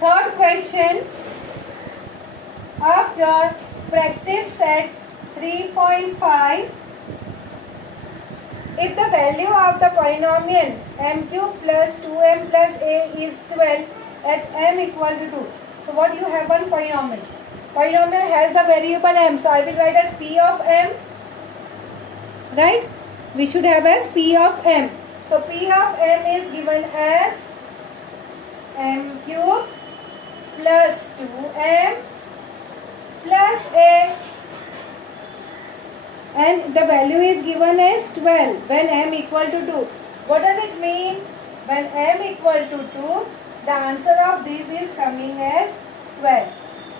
third question of your practice set 3.5. If the value of the polynomial m cube plus 2m plus a is 12 at m equal to 2. So what you have one polynomial. Polynomial has the variable m. So I will write as p of m. Right? We should have as p of m. So p of m is given as m cube plus 2m plus a, and the value is given as 12 when m equal to 2. What does it mean? When m equal to 2, the answer of this is coming as 12.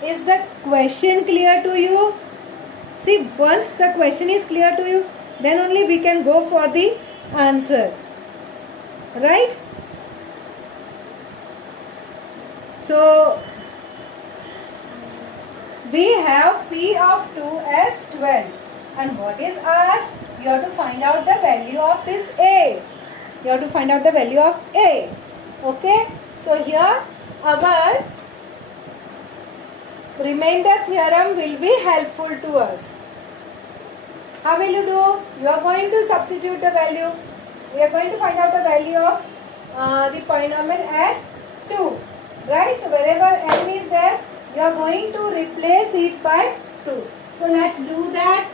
Is the question clear to you? See, once the question is clear to you, then only we can go for the answer. Right? So, we have p of 2 as 12. And what is asked? You have to find out the value of this a. You have to find out the value of a. Okay? So, here our remainder theorem will be helpful to us. How will you do? You are going to substitute the value. We are going to find out the value of the polynomial at 2. Right? So, wherever m is there, you are going to replace it by 2. So, let's do that.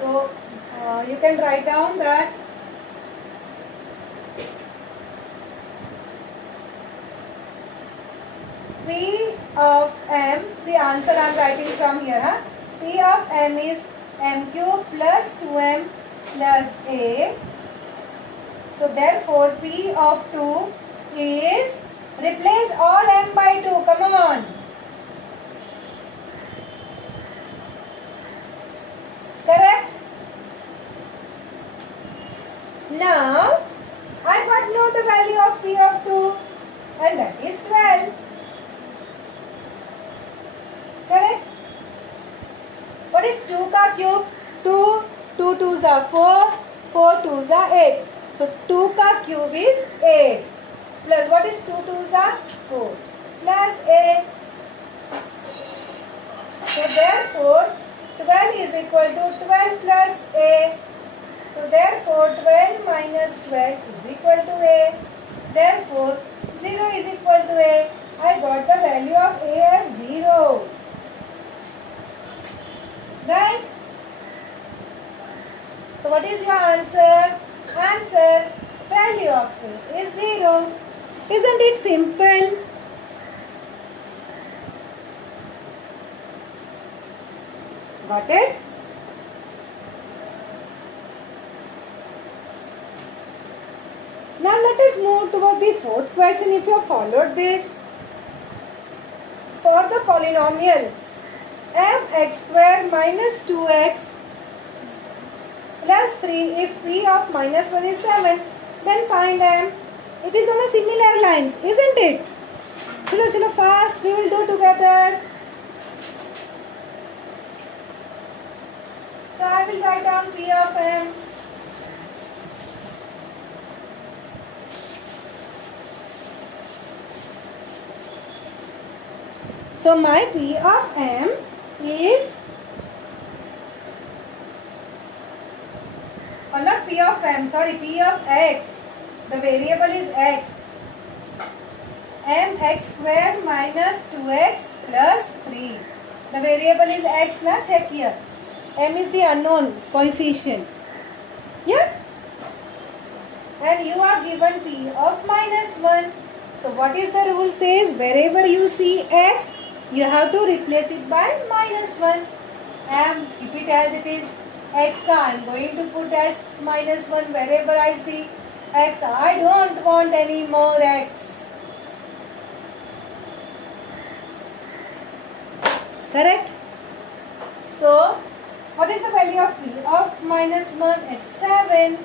So, you can write down that P of m, see answer I am writing from here. Huh? P of m is m cube plus 2m plus a. So therefore P of 2 is, replace all m by 2. Come on. Correct? Now I got know the value of P of 2, and that is 12. Correct? What is 2 ka cube? 2, 2 2s are 4, 4 2s are 8. So 2 ka cube is 8. Plus what is 2 2s are 4. Plus 8. So therefore 12 is equal to 12 plus a. So therefore 12 minus 12 is equal to a. Therefore 0 is equal to a. I got the value of a as 0. Right? So what is your answer? Answer, value of a is 0. Isn't it simple? Got it? Now let us move toward the fourth question. If you have followed this, for the polynomial mx square minus 2x plus 3, if p of minus 1 is 7, then find m. It is on a similar lines, isn't it? Chalo, fast, we will do together. So I will write down p of m. So my p of m is, or not p of m, sorry, p of x. The variable is x. mx square minus 2x plus 3. The variable is x, na? Check here. M is the unknown coefficient. Yeah? And you are given p of minus 1. So what is the rule says? Wherever you see x, you have to replace it by minus 1. M, keep it as it is. X I am going to put as minus 1 wherever I see x. I don't want any more x. Correct? So, what is the value of p of minus 1? It's 7.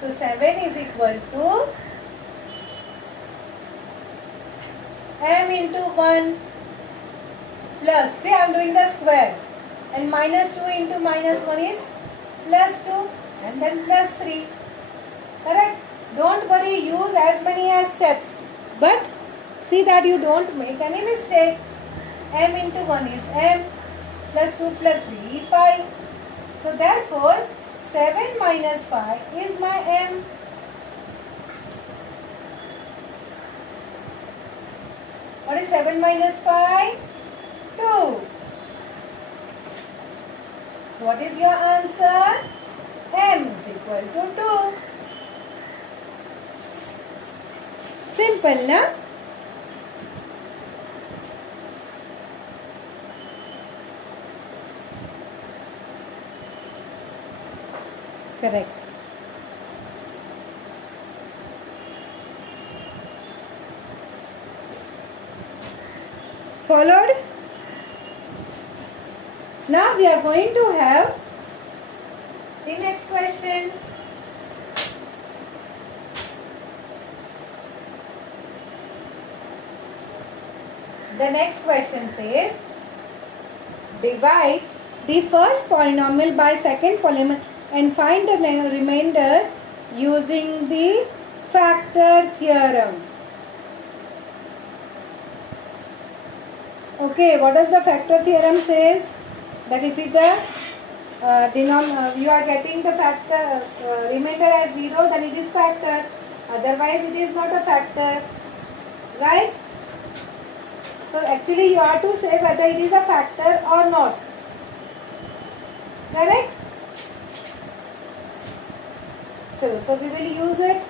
So, 7 is equal to m into 1 plus, see I am doing the square, and minus 2 into minus 1 is plus 2, and then plus 3. Correct? Don't worry, use as many as steps. But see that you don't make any mistake. M into 1 is M, plus 2 plus 3 is 5. So therefore, 7 minus 5 is my M. What is 7 minus 5? 2. So what is your answer? M is equal to 2. Simple, na? Correct. Followed? Now we are going to have the next question. The next question says, divide the first polynomial by second polynomial and find the remainder using the factor theorem. Okay, what does the factor theorem says? That if you are getting the factor remainder as 0, then it is factor. Otherwise, it is not a factor. Right? So actually, you have to say whether it is a factor or not. Correct? So we will use it.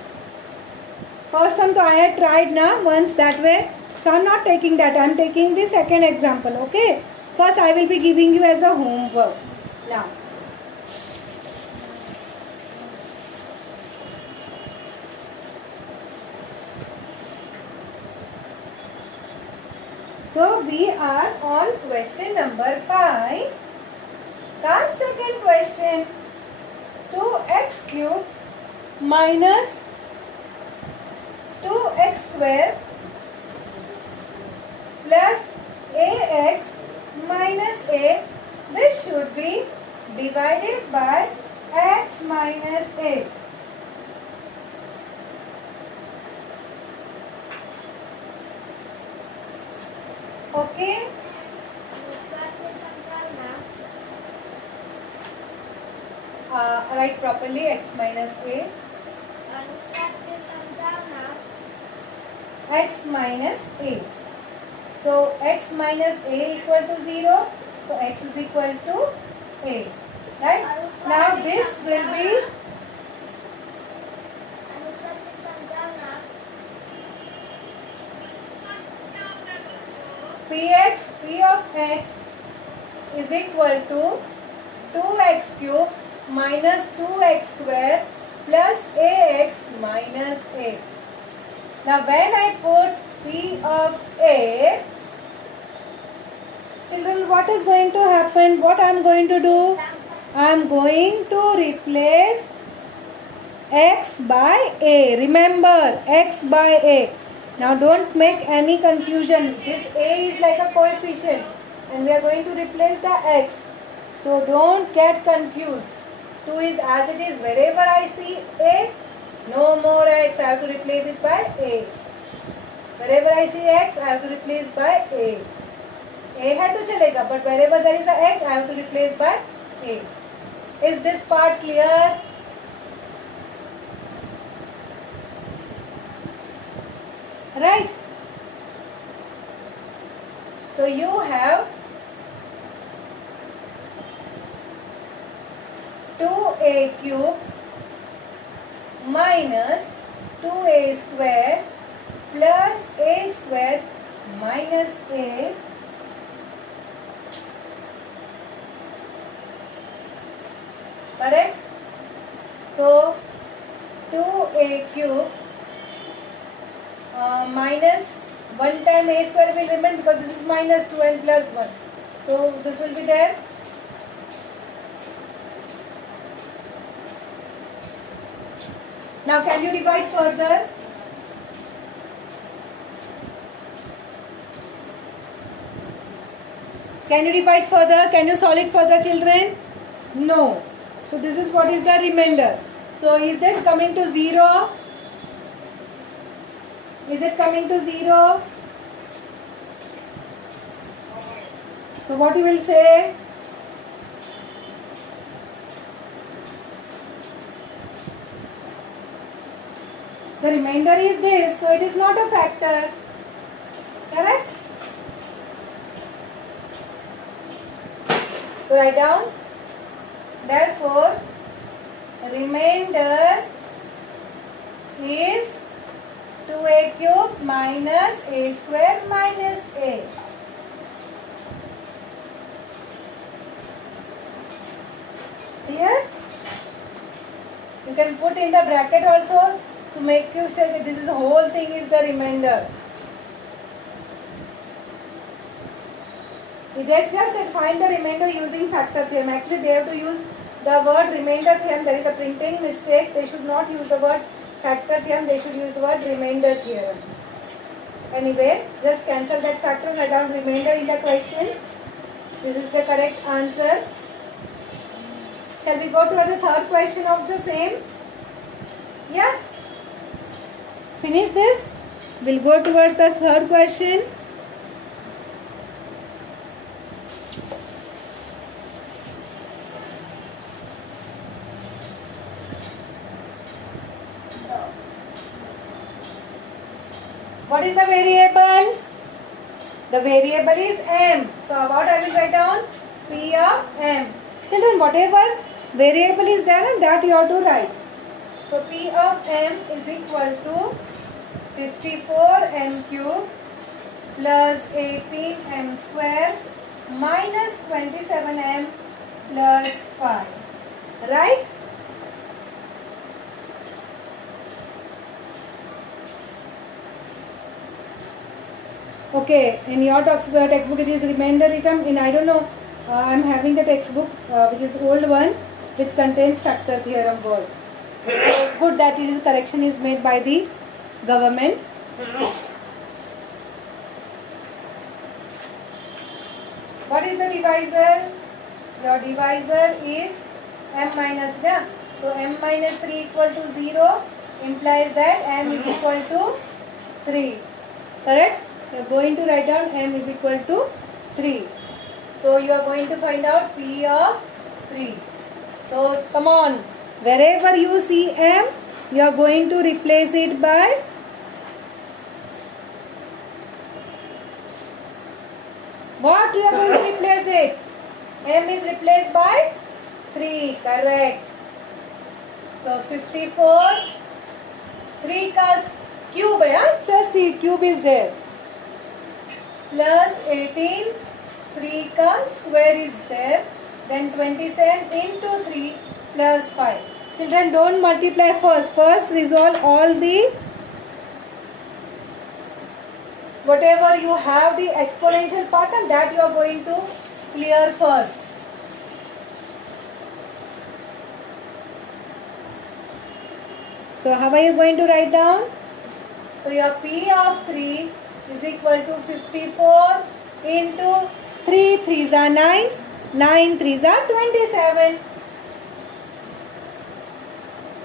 First sum I had tried now once that way. So I am not taking that. I am taking the second example. Okay. First I will be giving you as a homework. Now. So we are on question number 5. The second question. 2x cube minus 2x square plus ax minus a, this should be divided by x minus a. Okay? Write properly x minus a. X minus a. So x minus a equal to 0. So x is equal to a. Right? Now this will be Px, P of x is equal to 2x cube minus 2x square plus ax minus a. Now when I put P of a, children, what is going to happen? What I am going to do? I am going to replace x by a. Remember, x by a. Now don't make any confusion. This a is like a coefficient and we are going to replace the x. So don't get confused. 2 is as it is. Wherever I see a, no more x, I have to replace it by a. Wherever I see x, I have to replace by a. A hai to chalega, but wherever there is a x, I have to replace by a. Is this part clear? Right? So you have 2a cube minus 2a square plus a square minus a correct? So 2a cube minus 1 time a square will remain because this is minus 2 and plus 1. So this will be there. Now can you divide further? Can you divide further? Can you solve it further, children? No. So this is what is the remainder. So is this coming to 0? Is it coming to 0? So what you will say? The remainder is this, so it is not a factor. Correct? So write down. Therefore, remainder is 2a cube minus a square minus a. Clear? You can put in the bracket also to make you say that this is the whole thing is the remainder. We just said find the remainder using factor theorem. Actually, they have to use the word remainder theorem. There is a printing mistake. They should not use the word factor theorem. They should use the word remainder theorem. Anyway, just cancel that factor and write down remainder in the question. This is the correct answer. Shall we go to the third question of the same? Yeah? Finish this. We'll go towards the third question. What is the variable? The variable is m. So what I will write down? P of m. Children, whatever variable is there and that you have to write. So P of m is equal to 54m cube plus 18m square minus 27m plus 5. Right? Okay, in your textbook it is remainder written in, I don't know, I am having the textbook which is old one which contains factor theorem word. So good that it is correction is made by the government. What is the divisor? Your divisor is m minus 1. So m minus 3 equal to 0 implies that m is equal to 3. Correct? You are going to write down m is equal to 3. So you are going to find out P of 3. So come on, wherever you see m, you are going to replace it by what? You are going to replace it. M is replaced by 3. Correct. So 54. 3 का cube है, हाँ? So see, cube is there. Plus 18. 3 का square is there. Then 27 into 3 plus 5. Children, don't multiply first. First resolve all the whatever you have the exponential part and that you are going to clear first. So how are you going to write down? So your P of 3 is equal to 54 into 3 3s are 9, 9 3s are 27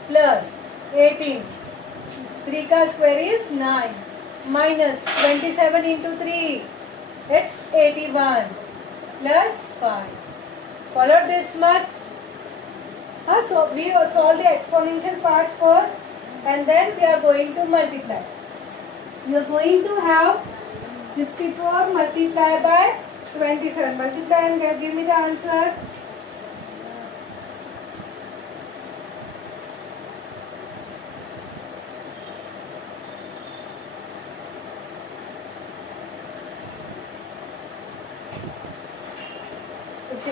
plus 18. 3 ka square is 9 minus 27 into 3. It's 81 plus 5. Follow this much? So we solve the exponential part first and then we are going to multiply. You are going to have 54 multiplied by 27. Multiply and give me the answer.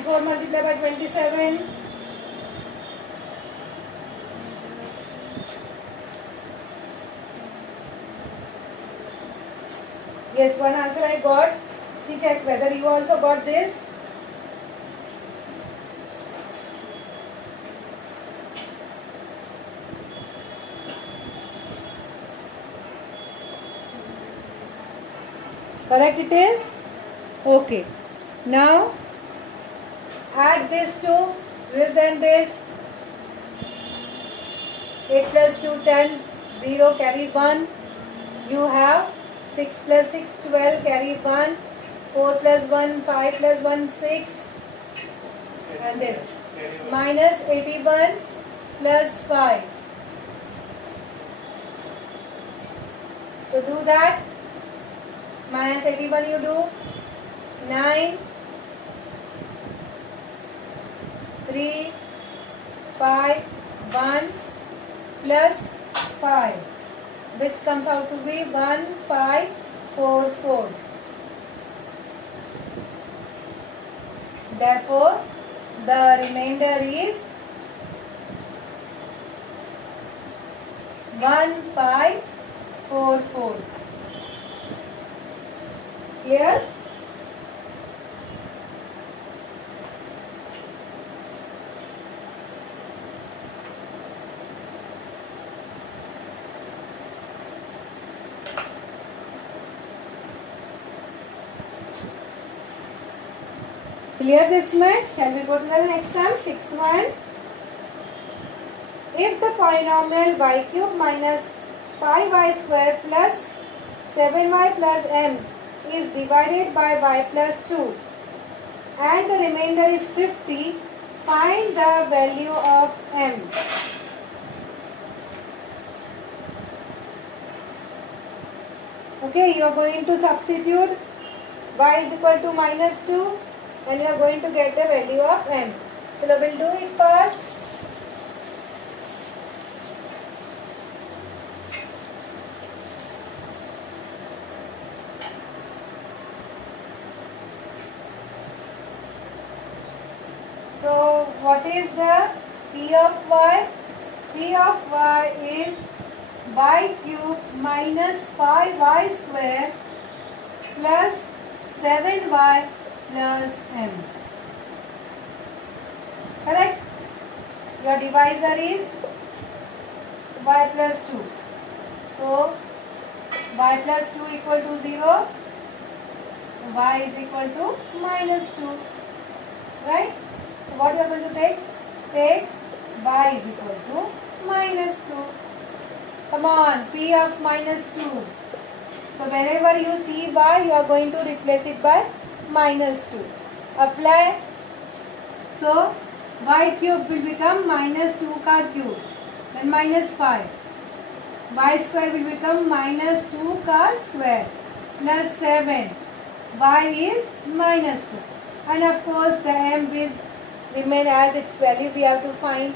Multiplied by 27. Yes, one answer I got. See, check whether you also got this. Correct it is? Okay. Now add this to this and this. 8 plus 2 10, 0 carry 1. You have 6 plus 6 12 carry 1. 4 plus 1 5 plus 1 6. And this minus 81 plus 5. So do that. Minus 81 you do 9 3 5 1 plus 5, which comes out to be 1 5 4 4. Therefore, the remainder is 1 5 4 4. Clear? Clear this much? Shall we go to the next sum? Sixth one. If the polynomial y cube minus 5y square plus 7y plus m is divided by y plus 2 and the remainder is 50, find the value of m. Okay, you are going to substitute y is equal to minus 2 and you are going to get the value of m. So we will do it first. So what is the P of y? P of y is y cube minus 5y square plus 7y plus m. Correct? Your divisor is y plus 2. So y plus 2 equal to 0. Y is equal to minus 2. Right? So what you are going to take? Take y is equal to minus 2. Come on, P of minus 2. So wherever you see y, you are going to replace it by minus 2. Apply. So y cube will become minus 2 ka cube. Then minus 5. Y square will become minus 2 ka square. Plus 7. Y is minus 2. And of course the m is remain as its value. We have to find